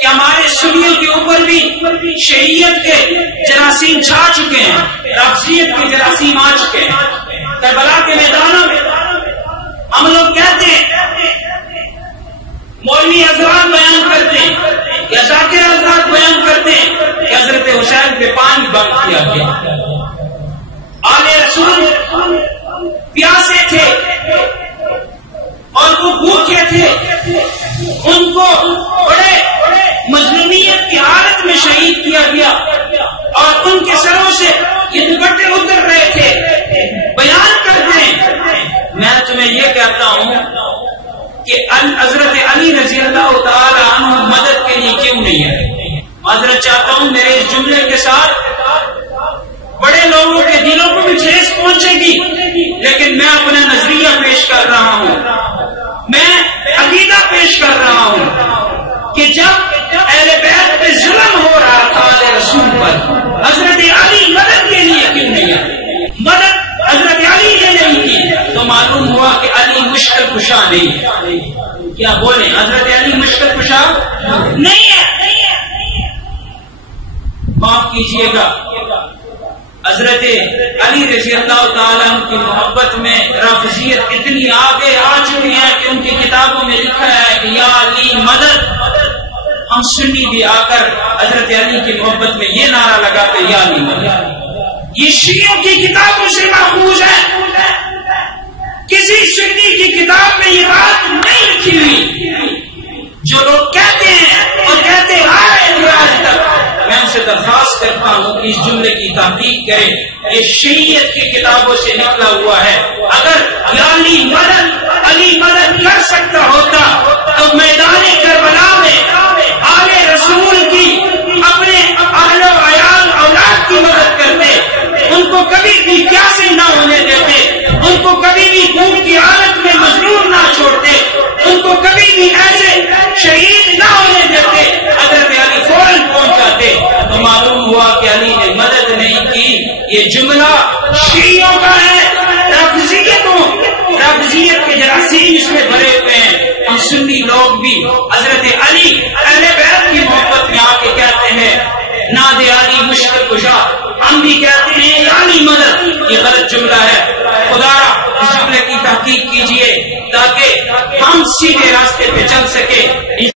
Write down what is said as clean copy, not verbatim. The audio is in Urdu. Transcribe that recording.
کہ ہمارے سنیوں کے اوپر بھی شریعت کے جراثیم چھا چکے ہیں، رفضیت کے جراثیم آ چکے ہیں۔ کربلا کے میدانوں میں ہم لوگ کہتے ہیں، مولوی حضرات بیان کرتے ہیں یا ذاکر حضرات بیان کرتے ہیں کہ حضرت حسین پہ پانی بند کیا گیا۔ آل رسول پیاسے تھے اور وہ بھوکے تھے، ان کو بڑے مظلومیت کی حالت میں شہید کیا گیا اور ان کے سروں سے یہ دوپٹے اتر رہے تھے۔ بیان کرتے ہیں، میں تمہیں یہ کہتا ہوں کہ حضرت علی رضی اللہ تعالی عنہ مدد کے لیے کیوں نہیں ہے؟ معذرت چاہتا ہوں میرے اس جملے کے ساتھ بڑے لوگوں کے دلوں کو بھی ٹھیس پہنچے گی، لیکن میں اپنا نظریہ پیش کر رہا ہوں، میں عقیدہ پیش کر رہا ہوں کہ جب اہل بیت پہ ظلم ہو رہا تھا اہل رسول پر، حضرت علی مدد کے لیے کیوں نہیں آئے؟ مدد حضرت علی نے نہیں کی تو معلوم ہوا کہ علی مشکل کشا نہیں ہے۔ کیا بولیں؟ حضرت علی مشکل کشا نہیں ہے۔ معاف کیجئے گا، حضرت علی رضی اللہ تعالیٰ عنہ کی محبت میں رافضیت اتنی آگے آ چکی ہے کہ ان کی کتابوں میں لکھا ہے کہ یا علی مدد۔ ہم سنی بھی آ کر حضرت علی کی محبت میں یہ نعرہ لگاتے یا علی مدد۔ یہ شیعوں کی کتابوں سے محفوظ ہے، کسی سنی کی کتاب میں یہ بات نہیں لکھی ہوئی۔ جو لوگ کہتے ہیں اور کہتے آ رہے ہیں آج تک، میں ان سے درخواست کرتا ہوں کہ اس جملے کی تحقیق کریں، یہ شریعت کی کتابوں سے نکلا ہوا ہے۔ اگر علی مدد کر سکتا ہوتا تو میدان کربلا میں آل رسول کی اپنے اہل و عیال اولاد کی مدد کرتے، ان کو کبھی بھی پیاسے نہ ہونے دیتے، ان کو کبھی بھی بھوک کی حالت میں مظلوم نہ چھوڑتے، ان کو کبھی بھی ایسے شہید نہ ہونے دیتے، حضرت علی فوراً پہنچ جاتے۔ تو معلوم ہوا کہ علی نے مدد نہیں کی۔ یہ جملہ شیعوں کا ہے، رافضیت کے جراثیم اس میں بھرے ہوئے ہیں۔ ہم سنی لوگ بھی حضرت علی اہل بیت کی محبت میں آ کے کہتے ہیں ناد علی مشکل کشا، ہم بھی کہتے ہیں علی مدد۔ یہ غلط جملہ ہے، خدا را اس جملے کی تحقیق کیجئے تاکہ ہم سیدھے راستے پہ چل سکے۔